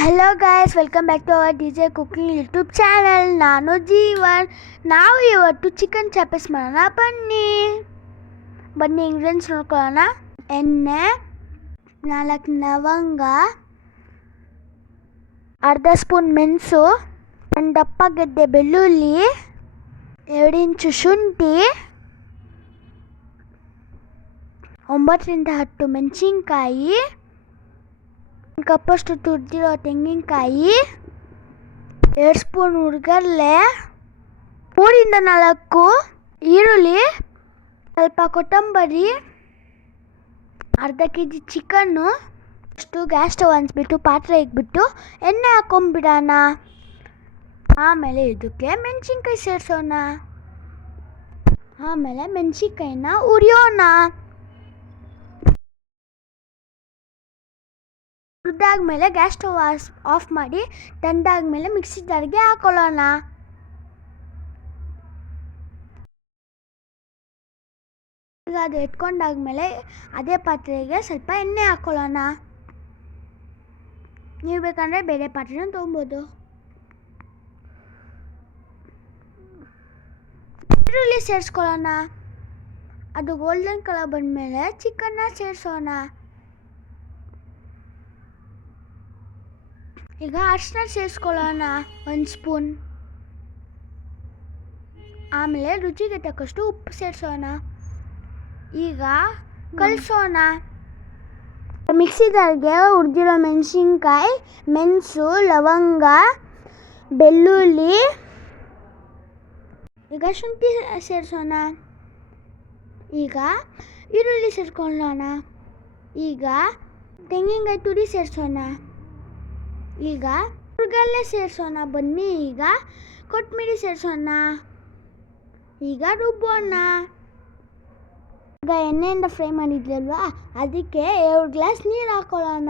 Hello guys welcome back to our D J cooking YouTube channel ನಾನು ಜೀವನ್ ನಾವು ಇವತ್ತು chicken ಚಾಪೀಸ್ ಮಾಡೋಣ ಬನ್ನಿ ಬನ್ನಿ ಇಂಗ್ರೀಡಿಯೆಂಟ್ಸ್ ನೋಡ್ಕೊಳ್ಳೋಣ. ಎಣ್ಣೆ, ನಾಲ್ಕು ಲವಂಗ ಅರ್ಧ ಸ್ಪೂನ್ ಮೆಣಸು ಒಂದು ದಪ್ಪ ಗೆಡ್ಡೆ ಬೆಳ್ಳುಳ್ಳಿ, ಎರಡು ಇಂಚು ಶುಂಠಿ, ಒಂಬತ್ತರಿಂದ ಹತ್ತು ಮೆಣಸಿನ್ಕಾಯಿ ಕಪ್ಪಷ್ಟು ತುರಿದಿರೋ ತೆಂಗಿನಕಾಯಿ, ಎರಡು ಸ್ಪೂನ್ ಹುರ್ಗಡ್ಲೆ, ಮೂರಿಂದ ನಾಲ್ಕು ಈರುಳ್ಳಿ, ಸ್ವಲ್ಪ ಕೊತ್ತಂಬರಿ, ಅರ್ಧ ಕೆ ಜಿ ಚಿಕನ್ನು, ಅಷ್ಟು ಗ್ಯಾಸ್ ಸ್ಟವ್ ಅನ್ಸ್ಬಿಟ್ಟು ಪಾತ್ರೆ ಇಕ್ಬಿಟ್ಟು ಎಣ್ಣೆ ಹಾಕೊಂಬಿಡೋಣ. ಆಮೇಲೆ ಇದಕ್ಕೆ ಮೆಣಸಿನ್ಕಾಯಿ ಸೇರಿಸೋಣ. ಆಮೇಲೆ ಮೆಣಸಿನ್ಕಾಯಿನ ಉರಿಯೋಣ ಹುರಿದಾದ್ಮೇಲೆ ಗ್ಯಾಸ್ ಸ್ಟವ್ ಆಫ್ ಮಾಡಿ ತಂದಾದ್ಮೇಲೆ ಮಿಕ್ಸಿ ಜಾರ್ಗೆ ಹಾಕೊಳ್ಳೋಣ. ಈಗ ಅದು ಎತ್ಕೊಂಡಾದ್ಮೇಲೆ ಅದೇ ಪಾತ್ರೆಗೆ ಸ್ವಲ್ಪ ಎಣ್ಣೆ ಹಾಕೊಳ್ಳೋಣ. ನೀವು ಬೇಕಂದರೆ ಬೇರೆ ಪಾತ್ರೆನ ತೊಗೊಬೋದು. ಈರುಳ್ಳಿ ಸೇರಿಸ್ಕೊಳ್ಳೋಣ. ಅದು ಗೋಲ್ಡನ್ ಕಲರ್ ಬಂದಮೇಲೆ ಚಿಕನ್ನ ಸೇರಿಸೋಣ. ಈಗ ಅರಿಶಿನ ಸೇರಿಸ್ಕೊಳ್ಳೋಣ, ಒಂದು ಸ್ಪೂನ್ ಆಮೇಲೆ ರುಚಿಗೆ ತಕ್ಕಷ್ಟು ಉಪ್ಪು ಸೇರಿಸೋಣ. ಈಗ ಕಲಿಸೋಣ. ಮಿಕ್ಸಿ ಉರಿದಿರೋ ಮೆಣಸಿನ್ಕಾಯಿ, ಮೆಣಸು, ಲವಂಗ, ಬೆಳ್ಳುಳ್ಳಿ. ಈಗ ಶುಂಠಿ ಸೇರಿಸೋಣ. ಈಗ ಈರುಳ್ಳಿ ಸೇರಿಕೊಳ್ಳೋಣ. ಈಗ ತೆಂಗಿನಕಾಯಿ ತುರಿ ಸೇರಿಸೋಣ. ಈಗ ಹುರ್ಗಲ್ಲೇ ಸೇರಿಸೋಣ, ಬನ್ನಿ. ಈಗ ಕೊತ್ತಂಬರಿ ಸೇರಿಸೋಣ. ಈಗ ರುಬ್ಬೋಣ. ಈಗ ಎಣ್ಣೆಯಿಂದ ಫ್ರೈ ಮಾಡಿದ್ಲಲ್ವಾ? ಅದಕ್ಕೆ ಎರಡು ಗ್ಲಾಸ್ ನೀರು ಹಾಕೊಳ್ಳೋಣ.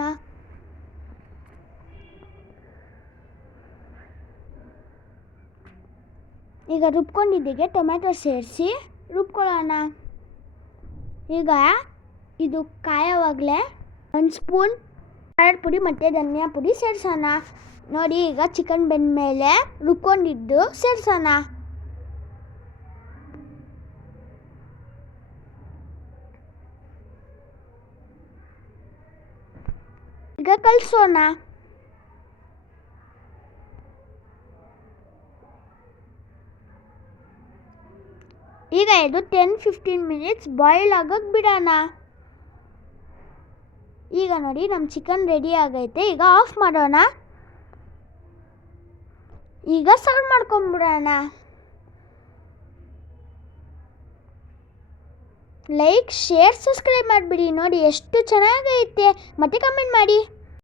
ಈಗ ರುಬ್ಕೊಂಡಿದ್ದೀಗೆ ಟೊಮ್ಯಾಟೊ ಸೇರಿಸಿ ರುಬ್ಕೊಳ್ಳೋಣ. ಈಗ ಇದು ಕಾಯೋವಾಗಲೇ ಒಂದು ಸ್ಪೂನ್ ಖಾರದ ಪುಡಿ ಮತ್ತು ಧನಿಯಾ ಪುಡಿ ಸೇರಿಸೋಣ. ನೋಡಿ, ಈಗ ಚಿಕನ್ ಬೆಂದ ಮೇಲೆ ರುಬ್ಕೊಂಡಿದ್ದು ಸೇರಿಸೋಣ. ಈಗ ಕಲಿಸೋಣ. ಈಗ ಇದು ಟೆನ್ ಫಿಫ್ಟೀನ್ ಮಿನಿಟ್ಸ್ ಬಾಯ್ಲ್ ಆಗೋಕ್ಕೆ ಬಿಡೋಣ. ಈಗ ನೋಡಿ ನಮ್ಮ ಚಿಕನ್ ರೆಡಿ ಆಗೈತೆ. ಈಗ ಆಫ್ ಮಾಡೋಣ. ಈಗ ಸರ್ವ್ ಮಾಡ್ಕೊಂಬಿಡೋಣ. ಲೈಕ್ ಶೇರ್ ಸಬ್ಸ್ಕ್ರೈಬ್ ಮಾಡಿಬಿಡಿ. ನೋಡಿ ಎಷ್ಟು ಚೆನ್ನಾಗೈತೆ. ಮತ್ತೆ ಕಮೆಂಟ್ ಮಾಡಿ.